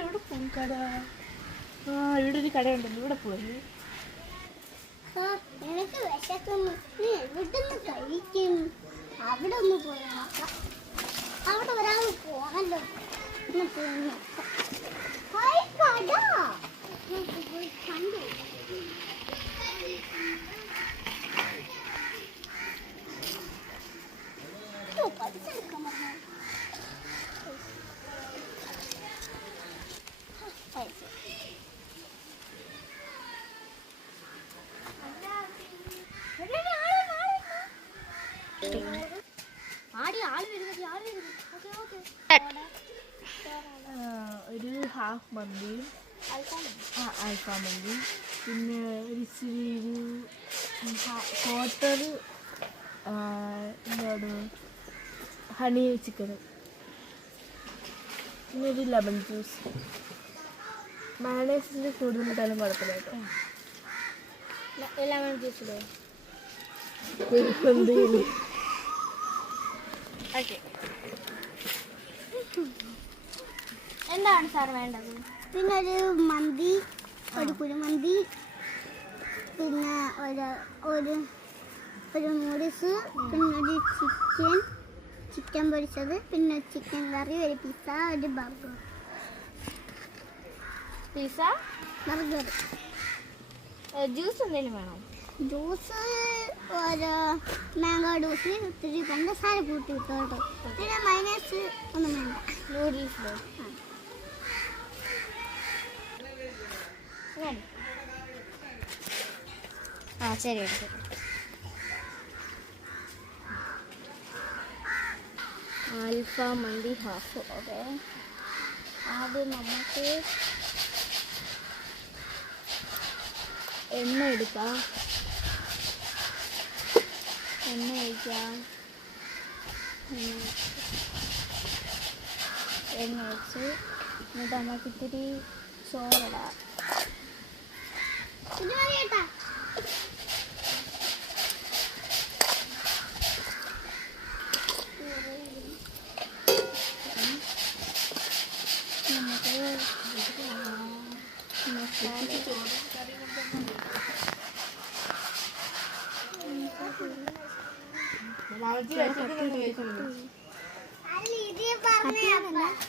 എവിടെ പോകും കട? ഇവിടെ ഒരു കടയുണ്ടല്ലോ, ഇവിടെ പോയി. എനിക്ക് വിശക്കുന്നു. നീ എവിടുന്ന് കഴിക്കും? അവിടെ ഒന്ന് പോയി നോക്കാം. അവിടെ ഒരാൾ പോണല്ലോ. ഒന്ന് പോയി നോക്കാം. കട കണ്ടു. പൈസ എടുക്കാൻ പറഞ്ഞു. പൈസ ഒരു ഹാഫ് മന്തിയും അൽഫാം മന്തി, പിന്നെ ഒരു ഇച്ചിരി ഒരു ക്വാർട്ടർ എന്താണ് ഹണി ചിക്കനും, പിന്നെ ഒരു ലെമൺ ജ്യൂസ്. മയണൈസിൻ്റെ കൂടുതൽ ഇട്ടാലും കുഴപ്പമില്ല കേട്ടോ. ലെമൺ ജ്യൂസിലോ? ഓക്കെ, എന്താണ് സാർ വേണ്ടത്? പിന്നെ ഒരു മന്തി, ഒരു കുഴിമന്തി, പിന്നെ ഒരു നൂഡിൽസ്, പിന്നെ ഒരു ചിക്കൻ പൊരിച്ചത്, പിന്നെ ചിക്കൻ കറി, ഒരു പിസ്സ, ഒരു ബർഗർ. Pizza, burger. ജ്യൂസ് എന്തെങ്കിലും വേണോ? ജ്യൂസ് ഒരു മാംഗോ ജ്യൂസ്, ഇത്തിരി പഞ്ചസാര കൂട്ടി ഇട്ടോട്ടോ. പിന്നെ മൈനസ് ഒന്നും വേണ്ട. നൂഡിൽസിലോ? ശരി എടുത്തു. അൽഫാം മന്തി ഹാഫ്. ഓക്കെ, ആദ്യം നമുക്ക് എണ്ണ എടുക്കാം. എണ്ണ ഒഴിക്കാം. എണ്ണ ഒഴിച്ച് എന്നിട്ട് നമുക്ക് ഇത്തിരി ചോറിടാം. നമുക്ക്